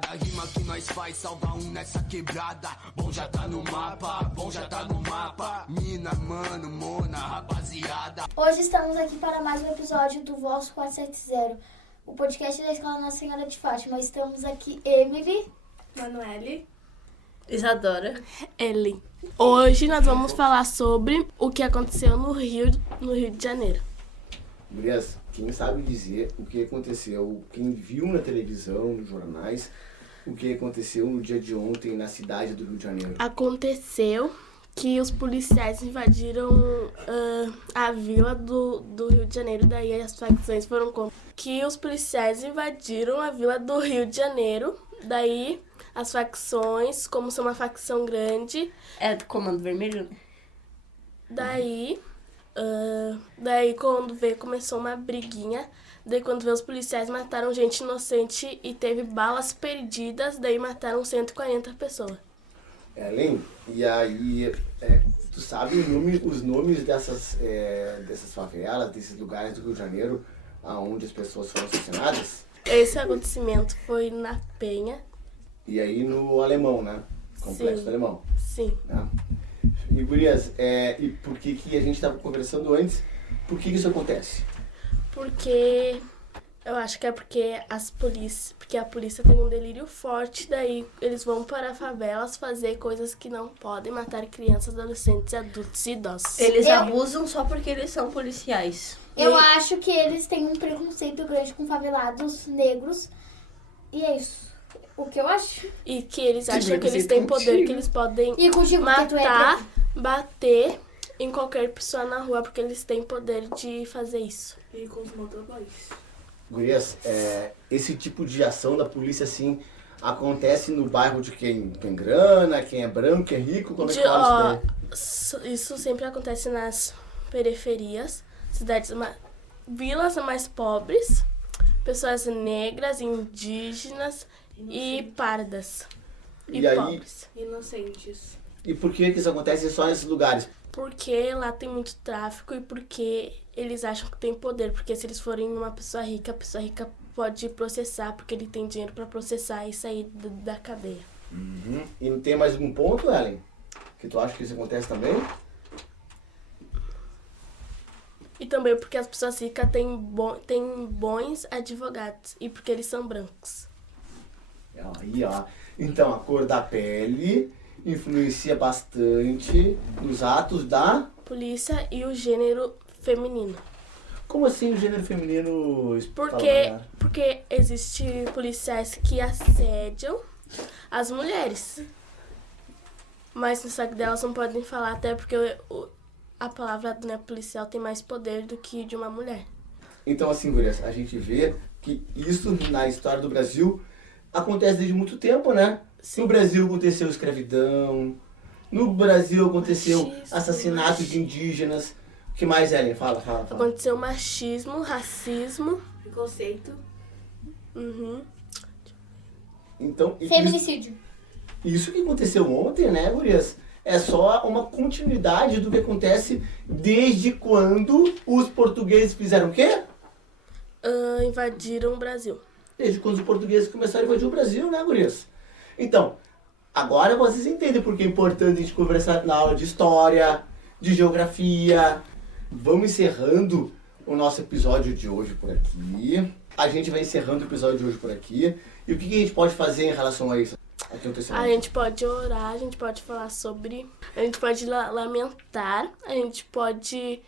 cada rima que nós faz salva um nessa quebrada. Bom já tá no mapa, bom já tá no mapa. Mina, mano, mona, rapaziada. Hoje estamos aqui para mais um episódio do Voz 470, o podcast da Escola Nossa Senhora de Fátima. Estamos aqui Emily, Manoele, Isadora, Ellen. Hoje nós vamos falar sobre o que aconteceu no Rio de Janeiro. Gurias, quem sabe dizer o que aconteceu, quem viu na televisão, nos jornais, o que aconteceu no dia de ontem na cidade do Rio de Janeiro? Aconteceu que os policiais invadiram a vila do Rio de Janeiro, daí as facções foram contra. Que os policiais invadiram a vila do Rio de Janeiro, daí as facções, como são uma facção grande, é do Comando Vermelho, né? Daí quando veio começou uma briguinha, daí quando veio os policiais mataram gente inocente e teve balas perdidas, daí mataram 140 pessoas. Ellen, e aí, tu sabe os nomes dessas favelas, desses lugares do Rio de Janeiro, onde as pessoas foram assassinadas? Esse acontecimento foi na Penha. E aí no Alemão, né? Complexo Sim. do Alemão. Sim. Né? E Gurias, e por que a gente estava conversando antes, por que isso acontece? Porque eu acho que é porque a polícia tem um delírio forte, daí eles vão para favelas fazer coisas que não podem, matar crianças, adolescentes, adultos e idosos. Eles abusam só porque eles são policiais. Eu acho que eles têm um preconceito grande com favelados negros, e é isso. O que eu acho. E que eles acham que eles têm poder, que eles podem E contigo, porque tu é matar, preto. bater em qualquer pessoa na rua, porque eles têm poder de fazer isso. E com os motoboys. Gurias, esse tipo de ação da polícia, assim, acontece no bairro de quem tem grana, quem é branco, quem é rico, como é que fala isso daí? Isso sempre acontece nas periferias, vilas mais pobres, pessoas negras, indígenas e pardas. E aí, pobres. Inocentes. e por que isso acontece só nesses lugares? Porque lá tem muito tráfico e porque eles acham que tem poder. Porque se eles forem uma pessoa rica, a pessoa rica pode processar, porque ele tem dinheiro pra processar e sair da cadeia. Uhum. E não tem mais algum ponto, Ellen? Que tu acha que isso acontece também? E também porque as pessoas ricas têm bons advogados e porque eles são brancos. Aí, ó. Então, a cor da pele influencia bastante nos atos da... Polícia e o gênero feminino. Como assim o gênero feminino? Porque existem policiais que assediam as mulheres. Mas no saco delas não podem falar, até porque a palavra do policial tem mais poder do que de uma mulher. Então, assim, Gurias, a gente vê que isso na história do Brasil acontece desde muito tempo, né? Sim. No Brasil aconteceu escravidão, no Brasil aconteceu Machismo, assassinatos de indígenas. O que mais, Ellen? Fala. Aconteceu machismo, racismo, Preconceito. Então, Feminicídio. isso que aconteceu ontem, né, Gurias? É só uma continuidade do que acontece desde quando os portugueses fizeram o quê? invadiram o Brasil. Desde quando os portugueses começaram a invadir o Brasil, né, Gurias? Então, agora vocês entendem por que é importante a gente conversar na aula de história, de geografia. Vamos encerrando o nosso episódio de hoje por aqui. A gente vai encerrando o episódio de hoje por aqui. E o que a gente pode fazer em relação a isso? A gente pode orar, a gente pode falar sobre... A gente pode lamentar, a gente pode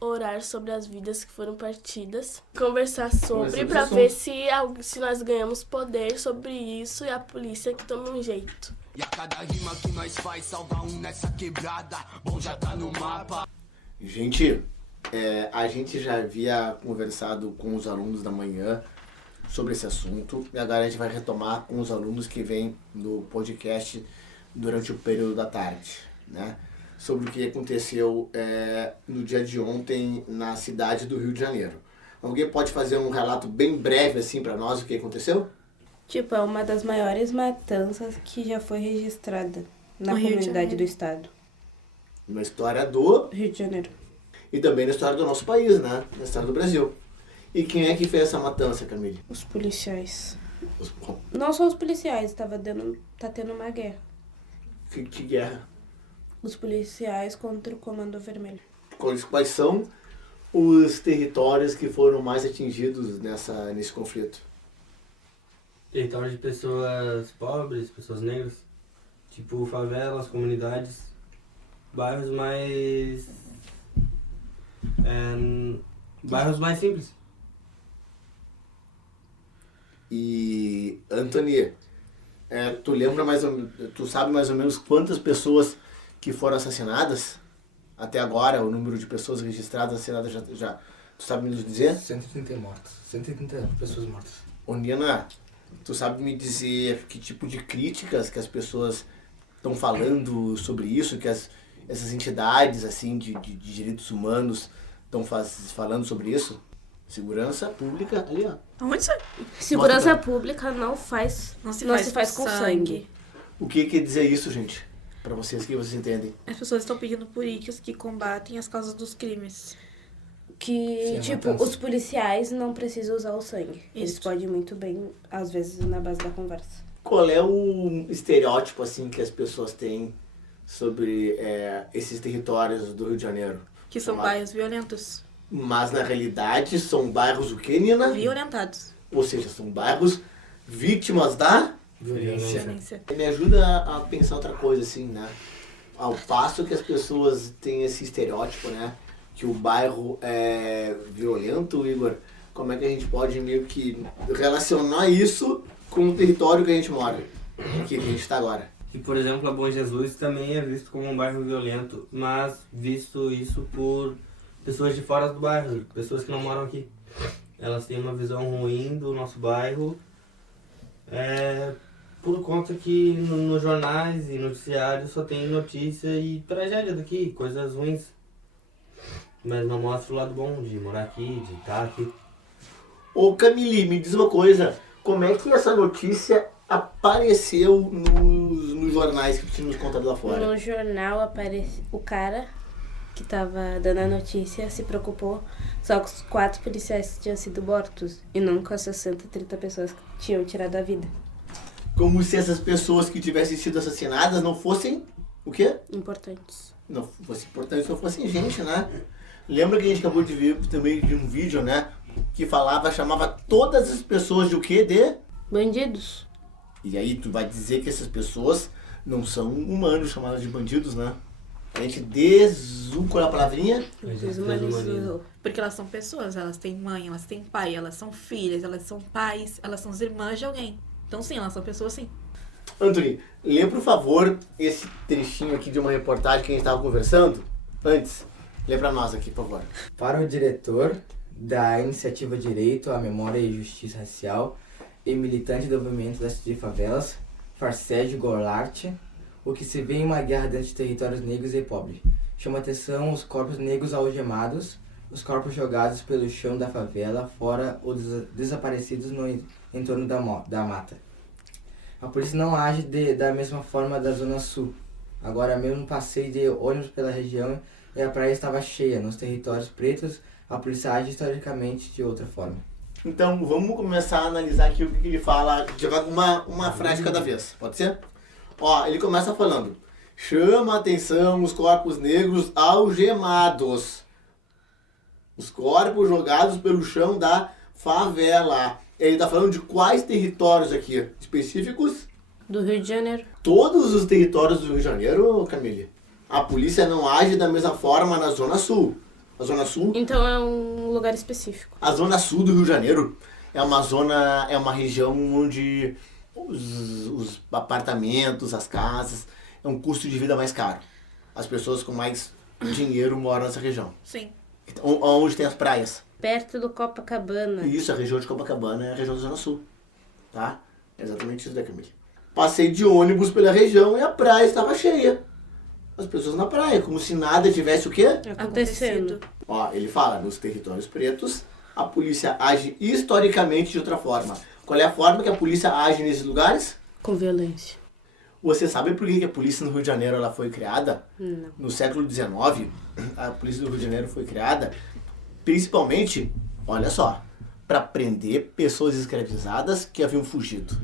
orar sobre as vidas que foram partidas, conversar sobre, pra ver se nós ganhamos poder sobre isso e a polícia que toma um jeito. E a cada rima que nós faz salva um nessa quebrada. Bom já tá no mapa. Gente, a gente já havia conversado com os alunos da manhã sobre esse assunto. E agora a gente vai retomar com os alunos que vêm no podcast durante o período da tarde, né? Sobre o que aconteceu no dia de ontem na cidade do Rio de Janeiro. Alguém pode fazer um relato bem breve assim para nós do que aconteceu? É uma das maiores matanças que já foi registrada na comunidade do estado. Na história do Rio de Janeiro. E também na história do nosso país, né? Na história do Brasil. E quem é que fez essa matança, Camille? Os policiais. Não só os policiais, tá tendo uma guerra. Que guerra? Os policiais contra o Comando Vermelho. Quais são os territórios que foram mais atingidos nesse conflito? Território de pessoas pobres, pessoas negras, tipo favelas, comunidades, bairros mais... bairros mais simples. E, Anthony, tu sabe mais ou menos quantas pessoas que foram assassinadas? Até agora, o número de pessoas registradas assassinadas já tu sabe me dizer? 130 mortos. 130 pessoas mortas. Ô, Nina, tu sabe me dizer que tipo de críticas que as pessoas estão falando sobre isso, que essas entidades assim de direitos humanos estão falando sobre isso? Segurança pública, ali ó. Onde isso? Segurança pública não se faz com sangue. O que quer dizer isso, gente? Pra vocês, que vocês entendem? As pessoas estão pedindo políticas que combatem as causas dos crimes. Que, tipo, os policiais não precisam usar o sangue. Eles Isso. podem muito bem, às vezes, na base da conversa. Qual é o estereótipo assim que as pessoas têm sobre esses territórios do Rio de Janeiro? Que são bairros violentos. Mas na realidade são bairros o quê, Nina? Violentados. Ou seja, são bairros vítimas da... Violência. Me ajuda a pensar outra coisa assim, né? Ao passo que as pessoas têm esse estereótipo, né? Que o bairro é violento, Igor. Como é que a gente pode meio que relacionar isso com o território que a gente mora? Aqui que a gente está agora. E, por exemplo, a Bom Jesus também é visto como um bairro violento, mas visto isso por pessoas de fora do bairro, pessoas que não moram aqui. Elas têm uma visão ruim do nosso bairro, por conta que nos jornais e noticiários só tem notícia e tragédia daqui, coisas ruins. Mas não mostra o lado bom de morar aqui, de estar aqui. Ô Camille, me diz uma coisa. Como é que essa notícia apareceu nos jornais que tinha nos contados lá fora? No jornal aparece o cara que tava dando a notícia se preocupou só com os 4 policiais que tinham sido mortos e não com as 60, 30 pessoas que tinham tirado a vida. Como se essas pessoas que tivessem sido assassinadas não fossem... O quê? Importantes. Não fossem importantes, não fossem gente, né? Lembra que a gente acabou de ver também de um vídeo, né? Que chamava todas as pessoas de o quê? De... Bandidos. E aí tu vai dizer que essas pessoas não são humanos chamados de bandidos, né? A gente qual é a palavrinha? Desumanizou. Porque elas são pessoas, elas têm mãe, elas têm pai, elas são filhas, elas são pais, elas são as irmãs de alguém. Então sim, elas são pessoas sim. Anthony, lê por favor esse trechinho aqui de uma reportagem que a gente estava conversando antes. Lê pra nós aqui, por favor. Para o diretor da Iniciativa Direito à Memória e Justiça Racial e militante do movimento das favelas, Farced Golart, o que se vê em uma guerra dentro de territórios negros e pobres. Chama atenção os corpos negros algemados, os corpos jogados pelo chão da favela, fora ou desaparecidos no entorno da mata. A polícia não age da mesma forma da Zona Sul. Agora mesmo passei de ônibus pela região e a praia estava cheia. Nos territórios pretos, a polícia age historicamente de outra forma. Então, vamos começar a analisar aqui o que ele fala, jogar uma frase cada vez, pode ser? Ó, ele começa falando: chama a atenção os corpos negros algemados. Os corpos jogados pelo chão da favela. Ele tá falando de quais territórios aqui? Específicos? Do Rio de Janeiro. Todos os territórios do Rio de Janeiro, Camille. A polícia não age da mesma forma na Zona Sul. A Zona Sul... Então é um lugar específico. A Zona Sul do Rio de Janeiro é uma região onde os apartamentos, as casas, é um custo de vida mais caro. As pessoas com mais dinheiro moram nessa região. Sim. Onde tem as praias. Perto do Copacabana. Isso, a região de Copacabana é a região da Zona Sul. Tá? É exatamente isso, né, Camille? Passei de ônibus pela região e a praia estava cheia. As pessoas na praia, como se nada tivesse o quê? Acontecendo. Ó, ele fala, nos territórios pretos, a polícia age historicamente de outra forma. Qual é a forma que a polícia age nesses lugares? Com violência. Você sabe por que a polícia no Rio de Janeiro ela foi criada? Não. No século XIX, a polícia do Rio de Janeiro foi criada principalmente, olha só, para prender pessoas escravizadas que haviam fugido.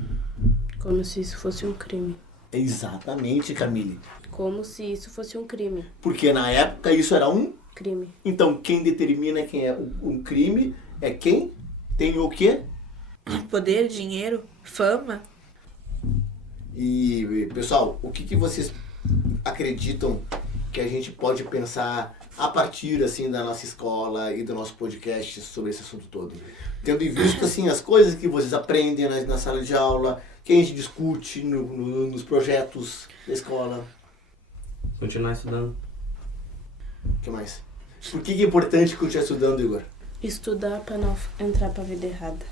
Como se isso fosse um crime. Exatamente, Camille. Como se isso fosse um crime. Porque na época isso era um... Crime. Então quem determina quem é um crime é quem tem o quê? Poder, dinheiro, fama. E, pessoal, o que vocês acreditam que a gente pode pensar a partir, assim, da nossa escola e do nosso podcast sobre esse assunto todo? Tendo em vista, assim, as coisas que vocês aprendem na sala de aula, que a gente discute nos projetos da escola. Continuar estudando. O que mais? Por que é importante continuar estudando, Igor? Estudar pra não entrar pra vida errada.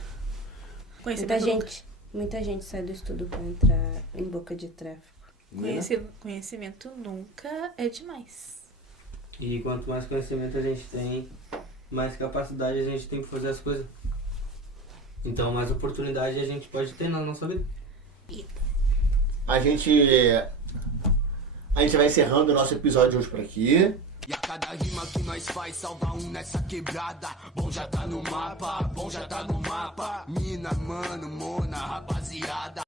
Muita gente sai do estudo pra entrar em boca de tráfico. Conhecimento nunca é demais. E quanto mais conhecimento a gente tem, mais capacidade a gente tem pra fazer as coisas. Então, mais oportunidade a gente pode ter na nossa vida. A gente vai encerrando o nosso episódio hoje por aqui. E a cada rima que nós faz salva um nessa quebrada. Bom já tá no mapa, bom já tá no mapa. Mina, mano, mona, rapaziada.